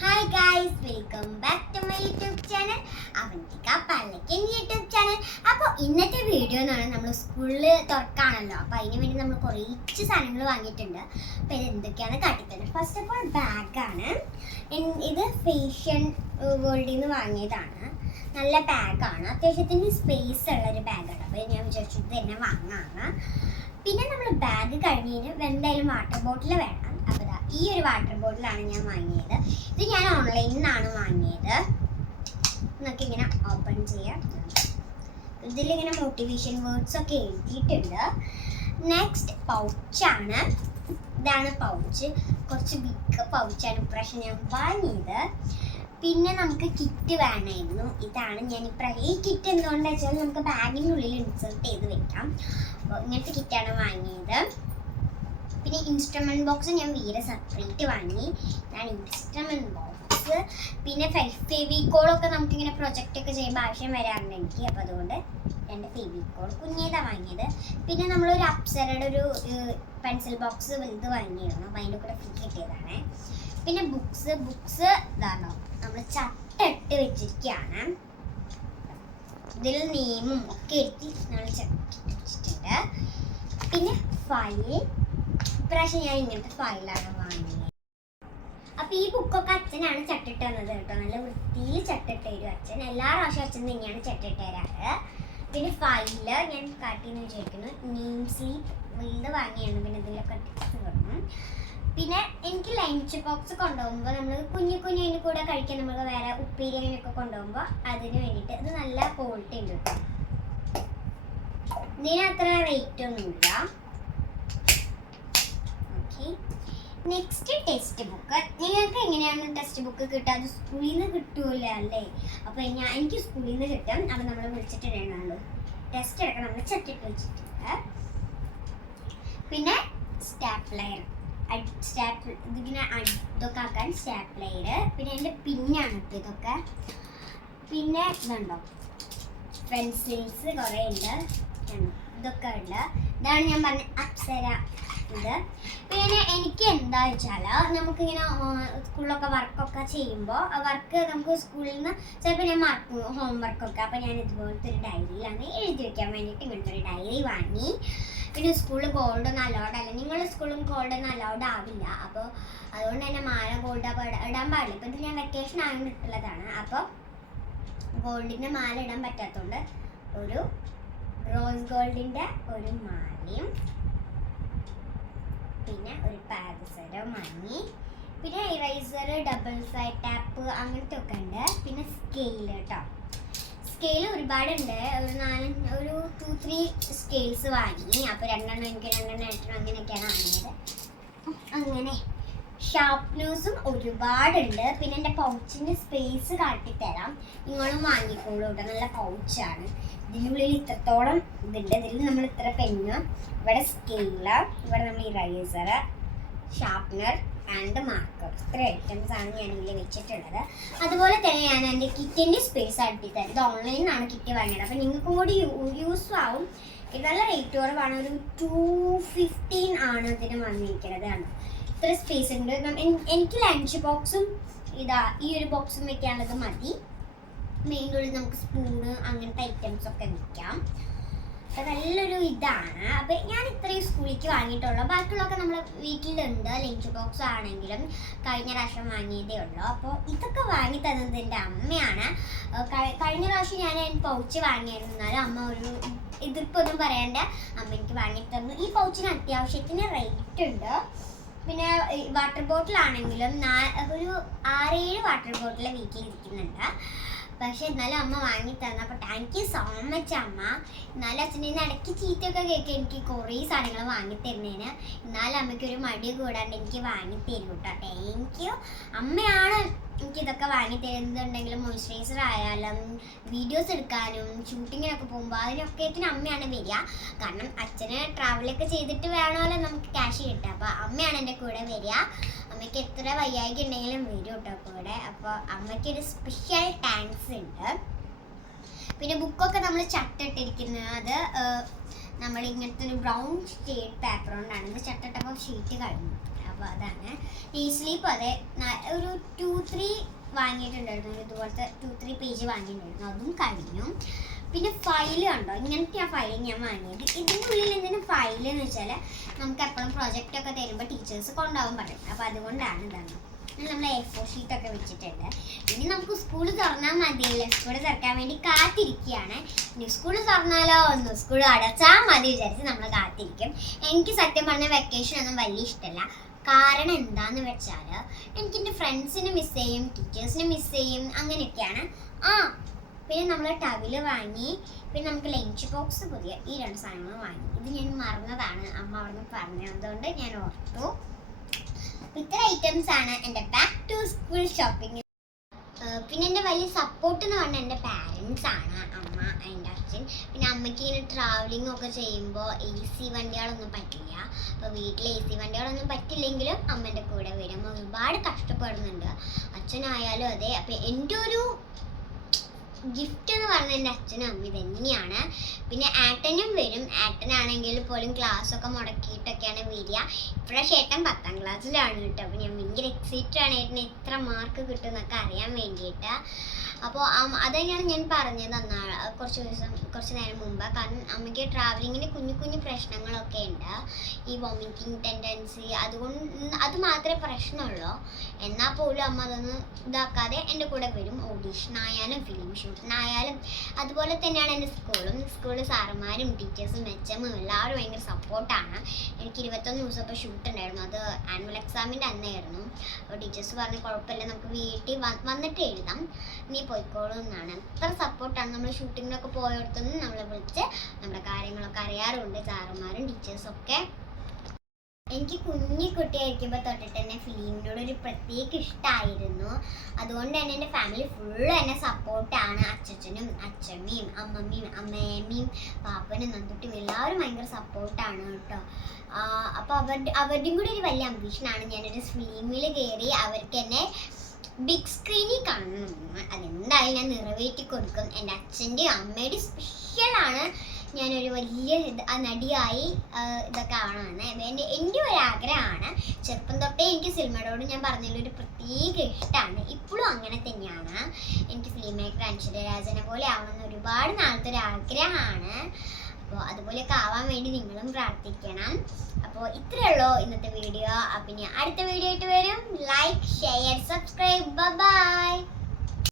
Hi guys, welcome back to my YouTube channel Avanthika Pallakkan YouTube channel. അപ്പോൾ ഇന്നത്തെ video എന്ന് പറഞ്ഞാൽ നമ്മൾ സ്കൂളിൽ തുറക്കാണല്ലോ, അപ്പോൾ അതിന് വേണ്ടി നമ്മൾ കുറച്ച് സാധനങ്ങൾ വാങ്ങിയിട്ടുണ്ട്. അപ്പോൾ ഇത് എന്തൊക്കെയാണ് കാട്ടിത്തരുന്നത്. ഫസ്റ്റ് ഓഫ് ഓൾ ബാഗാണ്. ഇത് ഫേഷ്യൻ വേൾഡിൽ നിന്ന് വാങ്ങിയതാണ്. നല്ല ബാഗാണ്, അത്യാവശ്യത്തിന് സ്പേസ് ഉള്ളൊരു ബാഗാണ്. അപ്പോൾ ഞാൻ വിചാരിച്ചു ഇത് തന്നെ വാങ്ങാണ്. പിന്നെ നമ്മൾ ബാഗ് കഴിഞ്ഞതിന് എന്തായാലും വാട്ടർ ബോട്ടിൽ വേണം. അപ്പോൾ ഈ ഒരു വാട്ടർ ബോട്ടിലാണ് ഞാൻ വാങ്ങിയത്. ഇത് ഞാൻ ഓൺലൈനിൽ നിന്നാണ് വാങ്ങിയത്. നമുക്ക് ഇങ്ങനെ ഓപ്പൺ ചെയ്യാം. ഇതിലിങ്ങനെ മോട്ടിവേഷൻ വേർഡ്സ് ഒക്കെ എഴുതിയിട്ടുണ്ട്. നെക്സ്റ്റ് പൗച്ചാണ്. ഇതാണ് പൗച്ച്, കുറച്ച് ബിഗ് പൗച്ചാണ് ഇപ്രാവശ്യം ഞാൻ വാങ്ങിയത്. പിന്നെ നമുക്ക് കിറ്റ് വേണമായിരുന്നു. ഇതാണ് ഈ കിറ്റ് എന്തുകൊണ്ടാണെന്ന് വെച്ചാൽ നമുക്ക് ബാഗിൻ്റെ ഉള്ളിൽ ഇൻസേർട്ട് ചെയ്ത് വെക്കാം. അപ്പോൾ ഇങ്ങനത്തെ കിറ്റാണ് വാങ്ങിയത്. പിന്നെ ഇൻസ്ട്രുമെൻറ്റ് ബോക്സ് ഞാൻ വേറെ സെപ്പറേറ്റ് വാങ്ങി. ഇതാണ് ഇൻസ്ട്രുമെൻറ്റ് ബോക്സ്. പിന്നെ ഫെവിക്കോളൊക്കെ നമുക്കിങ്ങനെ പ്രൊജക്റ്റൊക്കെ ചെയ്യുമ്പോൾ ആവശ്യം വരാറുണ്ട് എനിക്ക്. അപ്പോൾ അതുകൊണ്ട് രണ്ട് ഫെവിക്കോൾ കുഞ്ഞേതാണ് വാങ്ങിയത്. പിന്നെ നമ്മളൊരു അപ്സരയുടെ ഒരു പെൻസിൽ ബോക്സ് വലുത് വാങ്ങിയിരുന്നു. അപ്പോൾ അതിൻ്റെ കൂടെ ഫ്രീ കിട്ടിയതാണ്. പിന്നെ ബുക്സ് ഇതാണോ, നമ്മൾ ചട്ടിട്ട് വെച്ചിരിക്കുകയാണ്. ഇതിൽ നെയിമും ഒക്കെ എഴുതി നമ്മൾ ചട്ടിട്ട് വെച്ചിട്ടുണ്ട്. പിന്നെ ഫയൽ, ഇപ്രാവശ്യം ഞാൻ ഇങ്ങനത്തെ ഫയലാണ് വാങ്ങിയത്. അപ്പോൾ ഈ ബുക്കൊക്കെ അച്ഛനാണ് ചട്ടിട്ട് തന്നത് കേട്ടോ. നല്ല വൃത്തിയിൽ ചട്ടിട്ട് തരും അച്ഛൻ. എല്ലാ പ്രാവശ്യം അച്ഛൻ തന്നെയാണ് ചട്ടിട്ട് തരാറ്. പിന്നെ ഫയല് ഞാൻ കാട്ടിയെന്ന് വിചാരിക്കുന്നു. നെയിം സ്ലീപ്പ് വലുത് വാങ്ങിയാണ്. പിന്നെ ഇതിലൊക്കെ ടിപ്സ് വരണം. പിന്നെ എനിക്ക് ലഞ്ച് ബോക്സ് കൊണ്ടുപോകുമ്പോൾ നമ്മൾ കുഞ്ഞിൻ്റെ കൂടെ കഴിക്കാൻ നമുക്ക് വേറെ ഉപ്പേരി അങ്ങനെയൊക്കെ കൊണ്ടുപോകുമ്പോൾ അതിന് വേണ്ടിയിട്ട് ഇത് നല്ല ക്വാളിറ്റി ഉണ്ട് കേട്ടോ. ഇതിന് അത്ര റേറ്റ് ഒന്നുമില്ല. Next text book. നിങ്ങൾക്ക് എങ്ങനെയാണ് ടെക്സ്റ്റ് ബുക്ക് കിട്ടുക? അത് സ്കൂളിൽ നിന്ന് കിട്ടൂല അല്ലേ? അപ്പോൾ എനിക്ക് സ്കൂളിൽ നിന്ന് കിട്ടും. അപ്പോൾ നമ്മൾ വിളിച്ചിട്ടുണ്ടായിരുന്നു ടെസ്റ്റ് എടുക്കാൻ നമ്മൾ ചട്ടിട്ട് വെച്ചിട്ടുണ്ട്. പിന്നെ സ്റ്റാപ്ലയർ, ഇതിങ്ങനെ ഇതൊക്കെ ആക്കാൻ സ്റ്റാപ്ലയർ. പിന്നെ എൻ്റെ പിന്നാണ് ഇതൊക്കെ. പിന്നെ ഇതുണ്ടോ പെൻസിൽസ് കുറേ ഉണ്ട്, ഇതൊക്കെ ഉണ്ട്. ഇതാണ് ഞാൻ പറഞ്ഞ അപ്സര ഇത്. പിന്നെ എനിക്ക് എന്താ വെച്ചാൽ നമുക്കിങ്ങനെ സ്കൂളിലൊക്കെ വർക്കൊക്കെ ചെയ്യുമ്പോൾ വർക്ക് നമുക്ക് സ്കൂളിൽ നിന്ന് ചിലപ്പോൾ ഞാൻ മറക്കും ഹോംവർക്കൊക്കെ. അപ്പോൾ ഞാൻ ഇതുപോലത്തെ ഒരു ഡയറിയിലാണ് എഴുതി വയ്ക്കാൻ വേണ്ടിയിട്ട് ഇങ്ങനത്തെ ഒരു ഡയറി വാങ്ങി. പിന്നെ സ്കൂളിൽ ഗോൾഡൊന്നും അലൗഡ് അല്ല. നിങ്ങളുടെ സ്കൂളും ഗോൾഡൊന്നും അലൗഡ് ആവില്ല. അപ്പോൾ അതുകൊണ്ട് തന്നെ മാല ഗോൾഡ് ഇടാൻ പാടില്ല. ഇപ്പോൾ ഇത് ഞാൻ വെക്കേഷൻ ആയതുകൊണ്ട് ഇട്ടുള്ളതാണ്. അപ്പോൾ ഗോൾഡിൻ്റെ മാല ഇടാൻ പറ്റാത്തതുകൊണ്ട് ഒരു റോസ് ഗോൾഡിൻ്റെ ഒരു മാലയും പിന്നെ ഒരു പാദസരം വാങ്ങി. പിന്നെ ഇറൈസർ, ഡബിൾ സൈഡ് ടാപ്പ് അങ്ങനത്തെ ഒക്കെ ഉണ്ട്. പിന്നെ സ്കെയിൽ കേട്ടോ. സ്കെയിൽ ഒരുപാടുണ്ട്. ഒരു 2-3 സ്കെയിൽസ് വാങ്ങി. അപ്പോൾ രണ്ടെണ്ണം എനിക്ക്, രണ്ടെണ്ണം ഏട്ടനും അങ്ങനെയൊക്കെയാണ് വാങ്ങിയത്. അങ്ങനെ ഷാർപ്നേഴ്സും ഒരുപാടുണ്ട്. പിന്നെ എൻ്റെ പൗച്ചിൻ്റെ സ്പേസ് കാട്ടിത്തരാം. നിങ്ങളും വാങ്ങിക്കോളൂ കേട്ടോ. നല്ല പൗച്ചാണ്. ഇതിനുള്ളിൽ ഇത്രത്തോളം ഇതുണ്ട്. ഇതിൽ നമ്മൾ ഇത്ര പെന്ന്, ഇവിടെ സ്കെയില്, ഇവിടെ നമ്മൾ ഇറൈസർ, ഷാർപ്നർ ആൻഡ് മാർക്കർ, ഇത്ര ഐറ്റംസ് ആണ് ഞാൻ ഇതിൽ വെച്ചിട്ടുള്ളത്. അതുപോലെ തന്നെ ഞാൻ എൻ്റെ കിറ്റിൻ്റെ സ്പേസ് കാട്ടിത്തരാം. ഇത് ഓൺലൈനിൽ നിന്നാണ് കിറ്റ് വാങ്ങിയത്. അപ്പോൾ നിങ്ങൾക്കും കൂടി യൂസ് ആവും. ഇത് നല്ല റേറ്റ് കുറവാണ്. ഒരു 215 ആണ് ഇതിന് വന്നിരിക്കുന്നത്. ആണ് ഇത്ര സ്പേസ് ഉണ്ട്. എനിക്ക് ലഞ്ച് ബോക്സും ഈ ഒരു ബോക്സും വെക്കാനുള്ളത് മതി. മെയിൻ്റെ ഉള്ളിൽ നമുക്ക് സ്പൂണ് അങ്ങനത്തെ ഐറ്റംസ് ഒക്കെ വെക്കാം. അപ്പോൾ നല്ലൊരു ഇതാണ്. അപ്പോൾ ഞാൻ ഇത്രയും സ്കൂളിലേക്ക് വാങ്ങിയിട്ടുള്ളൂ. ബാക്കിയുള്ളതൊക്കെ നമ്മൾ വീട്ടിലുണ്ട്. ലഞ്ച് ബോക്സ് ആണെങ്കിലും കഴിഞ്ഞ പ്രാവശ്യം വാങ്ങിയതേ ഉള്ളൂ. അപ്പോൾ ഇതൊക്കെ വാങ്ങി തന്നത് എൻ്റെ അമ്മയാണ്. കഴിഞ്ഞ പ്രാവശ്യം ഞാൻ പൗച്ച് വാങ്ങിയിരുന്നാലും അമ്മ ഒരു എതിർപ്പൊന്നും പറയാണ്ട് അമ്മ എനിക്ക് വാങ്ങി തന്നു. ഈ പൗച്ചിന് അത്യാവശ്യത്തിന് റേറ്റ് ഉണ്ട്. പിന്നെ വാട്ടർ ബോട്ടിലാണെങ്കിലും ഒരു 6-7 വാട്ടർ ബോട്ടിൽ വീട്ടിലിരിക്കുന്നുണ്ട്. പക്ഷെ എന്നാലും അമ്മ വാങ്ങി തന്നു. അപ്പോൾ താങ്ക് യു സോ മച്ച് അമ്മ. എന്നാലും അച്ഛൻ്റെ ഇടയ്ക്ക് ചീത്തയൊക്കെ കേൾക്കുക എനിക്ക് കുറേ സാധനങ്ങൾ വാങ്ങി തരുന്നതിന്. എന്നാലും അമ്മയ്ക്കൊരു മടി കൂടാണ്ട് എനിക്ക് വാങ്ങി തരും കേട്ടോ. Thank you. അമ്മയാണ് എനിക്കിതൊക്കെ വാങ്ങി തരുന്നുണ്ടെങ്കിലും മോയ്സ്ചറൈസർ ആയാലും വീഡിയോസ് എടുക്കാനും ഷൂട്ടിങ്ങിനൊക്കെ പോകുമ്പോൾ അതിനൊക്കെ അമ്മയാണ് വരിക. കാരണം അച്ഛന് ട്രാവലൊക്കെ ചെയ്തിട്ട് വേണമല്ലോ നമുക്ക് ക്യാഷ് കിട്ടുക. അപ്പോൾ അമ്മയാണ് എൻ്റെ കൂടെ വരിക. അമ്മയ്ക്ക് എത്ര വയ്യായ്ക ഉണ്ടെങ്കിലും വരും കേട്ടോ കൂടെ. അപ്പോൾ അമ്മയ്ക്കൊരു സ്പെഷ്യൽ താങ്ക്സ് ഉണ്ട്. പിന്നെ ബുക്കൊക്കെ നമ്മൾ ചട്ടിട്ടിരിക്കുന്നത് നമ്മൾ ഇങ്ങനത്തെ ഒരു ബ്രൗൺ ഷെയ്ഡ് പേപ്പർ കൊണ്ടാണ്. ഇത് ചട്ടിട്ടപ്പോൾ ഷീറ്റ് കഴിഞ്ഞു. അപ്പോൾ അപ്പോൾ അതാണ്. നെയിൽ സ്ലീപ്പ് അതെ ഒരു 2-3 വാങ്ങിയിട്ടുണ്ടായിരുന്നു, ഇതുപോലത്തെ 2-3 പേജ് വാങ്ങിയിട്ടുണ്ടായിരുന്നു, അതും കഴിഞ്ഞു. പിന്നെ ഫയൽ കണ്ടോ, ഇങ്ങനത്തെ ആ ഫയൽ ഞാൻ വാങ്ങിയത്. ഇതിൻ്റെ ഉള്ളിൽ എന്തിനും ഫയൽ എന്ന് വെച്ചാൽ നമുക്ക് എപ്പോഴും പ്രൊജക്റ്റ് ഒക്കെ തരുമ്പോൾ ടീച്ചേഴ്സ് കൊണ്ടുപോകാൻ പറയും. അപ്പോൾ അതുകൊണ്ടാണ് ഇതാണ്. നമ്മൾ A4 ഷീറ്റൊക്കെ വെച്ചിട്ടുണ്ട്. ഇനി നമുക്ക് സ്കൂൾ തുറന്നാൽ മതിയല്ലേ, സ്കൂൾ തുറക്കാൻ വേണ്ടി കാത്തിരിക്കുകയാണ്. ഇനി സ്കൂൾ തുറന്നാലോ ഒന്ന് സ്കൂൾ അടച്ചാൽ മതി വിചാരിച്ച് നമ്മൾ കാത്തിരിക്കും. എനിക്ക് സത്യം പറഞ്ഞ വെക്കേഷൻ ഒന്നും വലിയ ഇഷ്ടമല്ല. കാരണം എന്താന്ന് വെച്ചാൽ എനിക്ക് എൻ്റെ ഫ്രണ്ട്സിനെ മിസ് ചെയ്യും, ടീച്ചേഴ്സിനെ മിസ് ചെയ്യും, അങ്ങനെയൊക്കെയാണ്. പിന്നെ നമ്മൾ ടവല് വാങ്ങി, പിന്നെ നമുക്ക് ലഞ്ച് ബോക്സ് പുതിയ ഈ 2 സാധനങ്ങൾ വാങ്ങി. ഇത് ഞാൻ മറന്നതാണ്, അമ്മ അവിടെ നിന്ന് പറഞ്ഞതുകൊണ്ട് ഞാൻ ഓർത്തു. ഇത്ര ഐറ്റംസ് ആണ് എൻ്റെ ബാക്ക് ടു സ്കൂൾ ഷോപ്പിംഗ്. പിന്നെ എൻ്റെ വലിയ സപ്പോർട്ട് എന്ന് പറഞ്ഞാൽ എൻ്റെ പാരൻസ് ആണ്, അമ്മ, എൻ്റെ അച്ഛൻ. പിന്നെ അമ്മയ്ക്ക് ഇങ്ങനെ ട്രാവലിംഗ് ഒക്കെ ചെയ്യുമ്പോൾ AC വണ്ടികളൊന്നും പറ്റില്ല. അപ്പോൾ വീട്ടിൽ AC വണ്ടികളൊന്നും പറ്റില്ലെങ്കിലും അമ്മേൻ്റെ കൂടെ വരും. ഒരുപാട് കഷ്ടപ്പെടുന്നുണ്ട്, അച്ഛനായാലും അതെ. അപ്പോൾ എൻ്റെ ഒരു ഗിഫ്റ്റ് എന്ന് പറഞ്ഞാൽ എൻ്റെ അച്ഛനും അമ്മ തന്നെയാണ്. പിന്നെ ഏട്ടനും വരും. ഏട്ടനാണെങ്കിൽ പോലും ക്ലാസ്സൊക്കെ മുടക്കിയിട്ടൊക്കെയാണ് വരിക. ഇപ്പോഴാണ് ഏട്ടൻ 10ാം ക്ലാസ്സിലാണ് കേട്ടോ. അപ്പോൾ ഞാൻ ഭയങ്കര എക്സൈറ്റഡ് ആണ് ഏട്ടന് എത്ര മാർക്ക് കിട്ടുമെന്നൊക്കെ അറിയാൻ വേണ്ടിയിട്ട്. അപ്പോൾ അത് തന്നെയാണ് ഞാൻ പറഞ്ഞത് കുറച്ച് നേരം മുമ്പ്. കാരണം അമ്മയ്ക്ക് ട്രാവലിങ്ങിന് കുഞ്ഞു പ്രശ്നങ്ങളൊക്കെ ഉണ്ട്, ഈ വോമിറ്റിംഗ് ടെൻഡൻസി. അത് മാത്രമേ പ്രശ്നമുള്ളൂ. എന്നാൽ പോലും അമ്മ അതൊന്നും ഇതാക്കാതെ എൻ്റെ കൂടെ വരും. ഓഡീഷനായാലും ഫിലിം ഷൂട്ടിനായാലും. അതുപോലെ തന്നെയാണ് എൻ്റെ സ്കൂളിൽ സാറന്മാരും ടീച്ചേഴ്സും HM എല്ലാവരും ഭയങ്കര സപ്പോർട്ടാണ്. എനിക്ക് 21 ദിവസം ഇപ്പോൾ ഷൂട്ട് ഉണ്ടായിരുന്നു, അത് ആനുവൽ എക്സാമിൻ്റെ അന്നായിരുന്നു. അപ്പോൾ ടീച്ചേഴ്സ് പറഞ്ഞ് കുഴപ്പമില്ല, നമുക്ക് വീട്ടിൽ വന്നിട്ട് എഴുതാം, നീ പോയിക്കോളൂ എന്നാണ്. അത്ര സപ്പോർട്ടാണ്. നമ്മൾ ഷൂട്ടിങ്ങിനൊക്കെ പോയടത്തുനിന്ന് നമ്മളെ വിളിച്ച് നമ്മുടെ കാര്യങ്ങളൊക്കെ അറിയാറുണ്ട് സാറന്മാരും ടീച്ചേഴ്സൊക്കെ. എനിക്ക് കുട്ടിയായിരിക്കുമ്പോൾ തൊട്ടിട്ട് തന്നെ ഫിലിമിനോട് ഒരു പ്രത്യേക ഇഷ്ടമായിരുന്നു. അതുകൊണ്ട് തന്നെ എൻ്റെ ഫാമിലി ഫുള്ള് എന്നെ സപ്പോർട്ടാണ്. അച്ഛനും അച്ഛമ്മയും അമ്മമ്മയും അമ്മയമ്മയും പാപ്പനും നന്ദുട്ടിയും എല്ലാവരും ഭയങ്കര സപ്പോർട്ടാണ് കേട്ടോ. അപ്പോൾ അവരുടെയും കൂടി ഒരു വലിയ അംബീഷനാണ് ഞാനൊരു ഫിലിമിൽ കയറി അവർക്ക് എന്നെ ബിഗ് സ്ക്രീനിൽ കാണണം. അതെന്തായാലും ഞാൻ നിറവേറ്റി കൊടുക്കും. എൻ്റെ അച്ഛൻ്റെയും അമ്മയുടെയും സ്പെഷ്യലാണ് ഞാനൊരു വലിയ നടിയായി ഇതൊക്കെ ആവണമെന്ന് എൻ്റെ ഒരു ആഗ്രഹമാണ്. ചെറുപ്പം തൊട്ടേ എനിക്ക് സിനിമയോട് ഞാൻ പറഞ്ഞതിലൊരു പ്രത്യേക ഇഷ്ടമാണ്. ഇപ്പോഴും അങ്ങനെ തന്നെയാണ്. എനിക്ക് ഫിലിം മേക്കർ അൻഷരരാജനെ പോലെ ആവണമെന്ന് ഒരുപാട് നാളത്തെ ഒരു ആഗ്രഹമാണ്. അപ്പോൾ അതുപോലെയൊക്കെ ആവാൻ വേണ്ടി നിങ്ങളും പ്രാർത്ഥിക്കണം. അപ്പോൾ ഇത്രയേ ഉള്ളൂ ഇന്നത്തെ വീഡിയോ. പിന്നെ അടുത്ത വീഡിയോ ആയിട്ട് വരും. Like, share, subscribe. ബൈ.